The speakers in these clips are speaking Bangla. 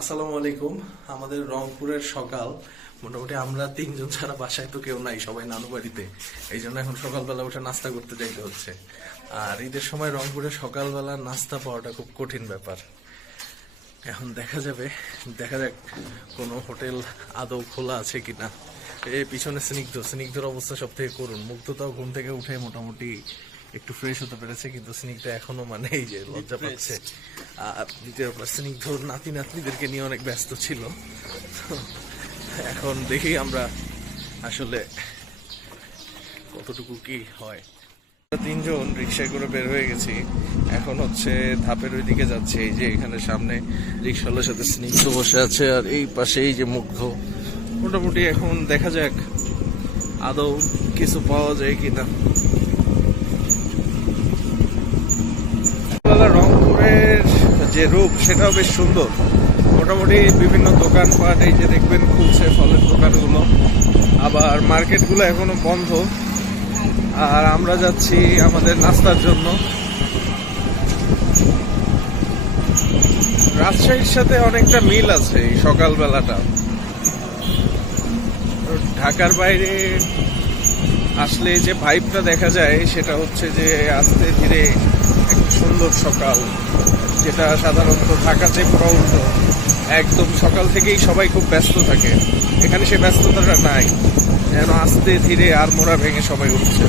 আসসালামু আলাইকুম। আমাদের রংপুরের সকাল মোটামুটি আমরা তিনজন ছাড়া বাসায় তো কেউ নাই, সবাই নানু বাড়িতে। এই জন্য এখন সকালবেলা উঠে নাস্তা করতে যাইতে হচ্ছে। আর ঈদের সময় রংপুরে সকালবেলা নাস্তা পাওয়াটা খুব কঠিন ব্যাপার। এখন দেখা যাক কোনো হোটেল আদৌ খোলা আছে কিনা। এই পিছনে স্নিগ্ধর অবস্থা সব থেকে করুন। মুগ্ধতাও ঘুম থেকে উঠে মোটামুটি একটু ফ্রেশ হতে পেরেছে, কিন্তু স্নিগ্ধ এখনো মানে এই যে লজ্জা পাচ্ছে। আর দ্বিতীয় স্নিগ্ধ নাতিদেরকে নিয়ে অনেক ব্যস্ত ছিল। এখন দেখি আমরা আসলে কতটুকু কি হয়। তিনজন রিক্সায় করে বের হয়ে গেছি, এখন হচ্ছে ধাপের ওই দিকে যাচ্ছে। এই যে এখানে সামনে রিক্সাওয়ালার সাথে স্নিগ্ধ বসে আছে, আর এই পাশে এই যে মুগ্ধ। মোটামুটি এখন দেখা যাক আদৌ কিছু পাওয়া যায় কিনা। রংপুরের যে রূপ সেটাও বেশ সুন্দর। মোটামুটি বিভিন্ন দোকানপাট এই যে দেখবেন খুলছে, ফলের দোকানগুলো, আবার মার্কেটগুলো এখনো বন্ধ। আর আমরা যাচ্ছি আমাদের নাস্তার জন্য। রাজশাহীর সাথে অনেকটা মিল আছে এই সকালবেলাটা। ঢাকার বাইরে আসলে যে ভাইবটা দেখা যায় সেটা হচ্ছে যে আস্তে ধীরে একটা সুন্দর সকাল, যেটা সাধারণত ঢাকাতে উল্টো। একদম সকাল থেকেই সবাই খুব ব্যস্ত থাকে, এখানে সে ব্যস্ততাটা নাই, যেন আস্তে ধীরে আর মোড়া ভেঙে সবাই উঠছে।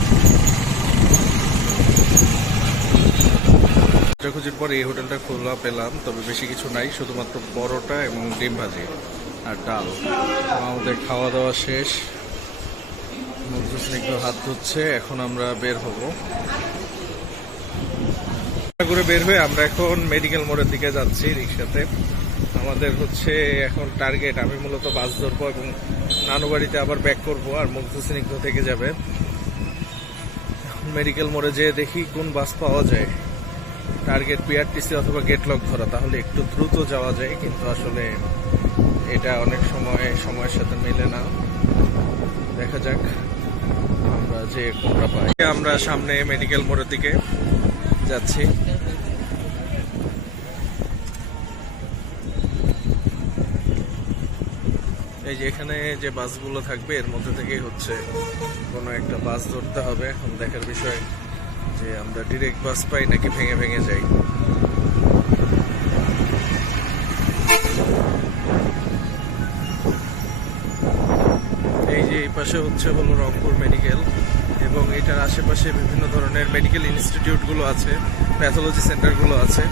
খোঁজাখুঁজির পরে এই হোটেলটা খোলা পেলাম, তবে বেশি কিছু নাই, শুধুমাত্র পরোটা এবং ডিম ভাজি আর ডাল। আমাদের খাওয়া দাওয়া শেষ, মুগ্ধ স্নিগ্ধ হাত ধুচ্ছে, এখন আমরা বের হব। করে বের হয়ে আমরা এখন মেডিকেল মোড়ের দিকে যাচ্ছি রিক্সাতে। আমাদের হচ্ছে এখন টার্গেট, আমি মূলত বাস ধরবো এবং নানু বাড়িতে আবার ব্যাক করবো, আর মুগ্ধ স্নিগ্ধ থেকে যাবে। মেডিকেল মোড়ে যেয়ে দেখি কোন বাস পাওয়া যায়। টার্গেট বিআরটিসি অথবা গেটলক ধরা, তাহলে একটু দ্রুত যাওয়া যায়, কিন্তু আসলে এটা অনেক সময় সময়ের সাথে মেলে না। দেখা যাক আমরা যে কোনটা পাই। আমরা সামনে মেডিকেল মোড়ের দিকে যাচ্ছি। এই যে এখানে যে বাসগুলো থাকবে এর মধ্যে থেকেই হচ্ছে কোনো একটা বাস ধরতে হবে। এখন দেখার বিষয় যে আমরা ডিরেক্ট বাস পাই নাকি ভেঙে ভেঙে যাই। এই যে এই পাশে হলো রংপুর মেডিকেল, এবং এটার আশেপাশে বিভিন্ন ধরনের মেডিকেল ইনস্টিটিউটগুলো আছে, প্যাথোলজি সেন্টারগুলো আছে।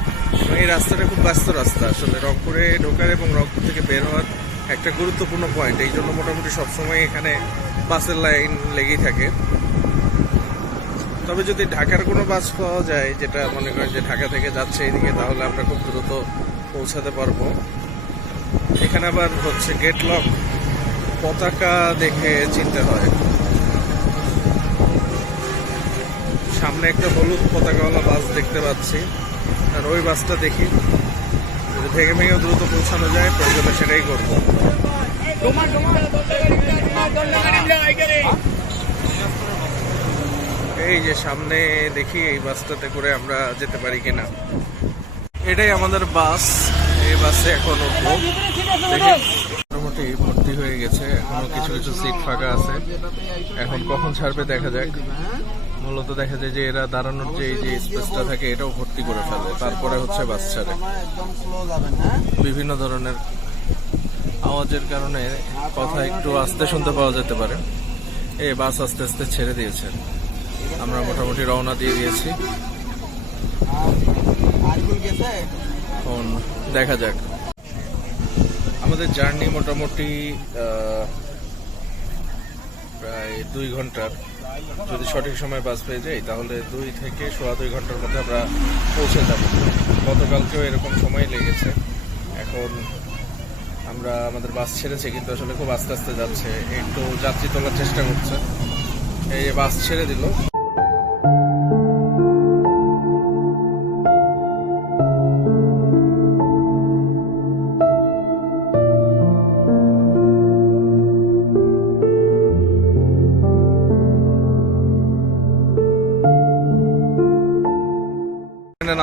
এবং এই রাস্তাটা খুব ব্যস্ত রাস্তা, আসলে রংপুরে ঢোকার এবং রংপুর থেকে বের হওয়ার একটা গুরুত্বপূর্ণ পয়েন্ট। এই জন্য মোটামুটি সবসময় এখানে বাসের লাইন লেগেই থাকে। তবে যদি ঢাকার কোনো বাস পাওয়া যায়, যেটা মনে করেন যে ঢাকা থেকে যাচ্ছে এদিকে, তাহলে আমরা খুব দ্রুত পৌঁছাতে পারবো। এখানে আবার হচ্ছে গেটলক পতাকা দেখে চিনতে হয়। সামনে একটা হলুদ পতাকাওয়ালা বাস দেখতে পাচ্ছি, আর ওই বাসটা দেখি যদি ভেঙে ভেঙে দ্রুত পৌঁছানো যায় প্রয়োজনে সেটাই করবো। এই যে সামনে দেখি এই বাসটাতে করে আমরা যেতে পারি কিনা। এটাই আমাদের বাস, এই বাসে এখন উঠবো। মোটামুটি ভর্তি হয়ে গেছে, এখনো কিছু কিছু সিট ফাঁকা আছে। এখন কখন ছাড়বে দেখা যাক। মূলত দেখা যায় যে এরা দাঁড়ানোর যে এই যে স্পেসটা থাকে এটাও ভর্তি করে ফেলে, তারপরে হচ্ছে বাস ছাড়ে। বিভিন্ন ধরনের আওয়াজের কারণে কথা একটু আস্তে শুনতে পাওয়া যেতে পারে। এই বাস আস্তে আস্তে ছেড়ে দিয়েছে, আমরা মোটামুটি রওনা দিয়ে দিয়েছি। এখন দেখা যাক। আমাদের জার্নি মোটামুটি প্রায় 2 ঘন্টার। যদি সঠিক সময় বাস পেয়ে যাই তাহলে 2 থেকে 2.25 ঘন্টার মধ্যে আমরা পৌঁছে যাব। গতকালকেও এরকম সময় লেগেছে। এখন আমরা আমাদের বাস ছেড়েছি, কিন্তু আসলে খুব আস্তে আস্তে যাচ্ছে, একটু যাত্রী তোলার চেষ্টা করছে। এই যে বাস ছেড়ে দিল।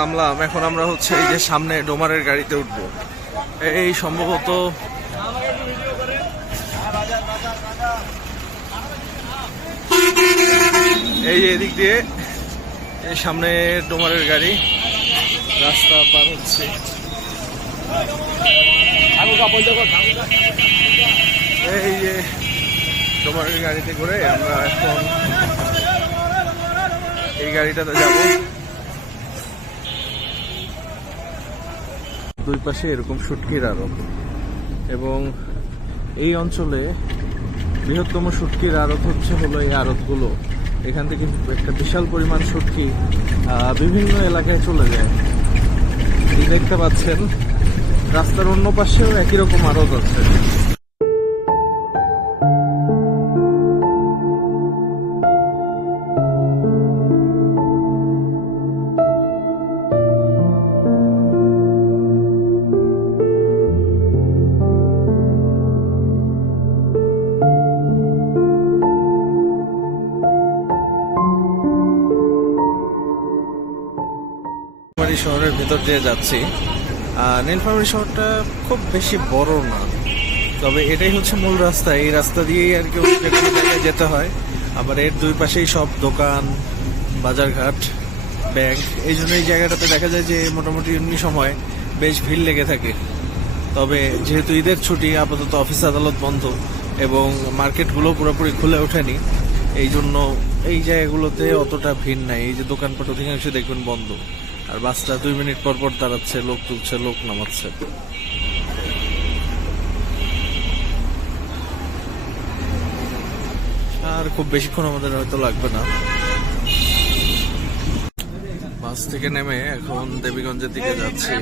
নামলাম, এখন আমরা হচ্ছে এই যে সামনে ডোমারের গাড়িতে উঠবো। এই সম্ভবত এই যে এদিক দিয়ে এই সামনে ডোমারের গাড়ি রাস্তা পার হচ্ছে। এই যে ডোমারের গাড়িতে করে আমরা এখন এই গাড়িটাতে যাব। দুই পাশে এরকম শুটকির আড়ত এবং এই অঞ্চলে বৃহত্তম শুটকির আড়ত হলো এই আড়তগুলো। এখান থেকে একটা বিশাল পরিমাণ শুটকি বিভিন্ন এলাকায় চলে যায়। এই দেখতে পাচ্ছেন রাস্তার অন্য পাশেও একই রকম আড়ত আছে। শহরের ভেতর দিয়ে যাচ্ছি। নীলফামারী শহরটা খুব বেশি বড় না, তবে এটাই হচ্ছে মূল রাস্তা। এই রাস্তা দিয়েই আর কি যে কোনো জায়গায় যেতে হয়। আবার এর দুই পাশেই সব দোকান, বাজারঘাট, ব্যাংক। এই জন্য এই জায়গাটাতে দেখা যায় যে মোটামুটি এমনি সময় বেশ ভিড় লেগে থাকে। তবে যেহেতু ঈদের ছুটি, আপাতত অফিস আদালত বন্ধ এবং মার্কেটগুলো পুরোপুরি খুলে ওঠেনি, এই জন্য এই জায়গাগুলোতে অতটা ভিড় নাই। এই যে দোকানপাট অধিকাংশ দেখবেন বন্ধ, আর বাসটা 2 মিনিট পর পর দাঁড়াচ্ছে, লোক তুলছে, লোক নামাচ্ছে। আর খুব বেশিক্ষণ আমাদের হয়তো লাগবে না। বাস থেকে নেমে এখন দেবীগঞ্জের দিকে যাচ্ছি।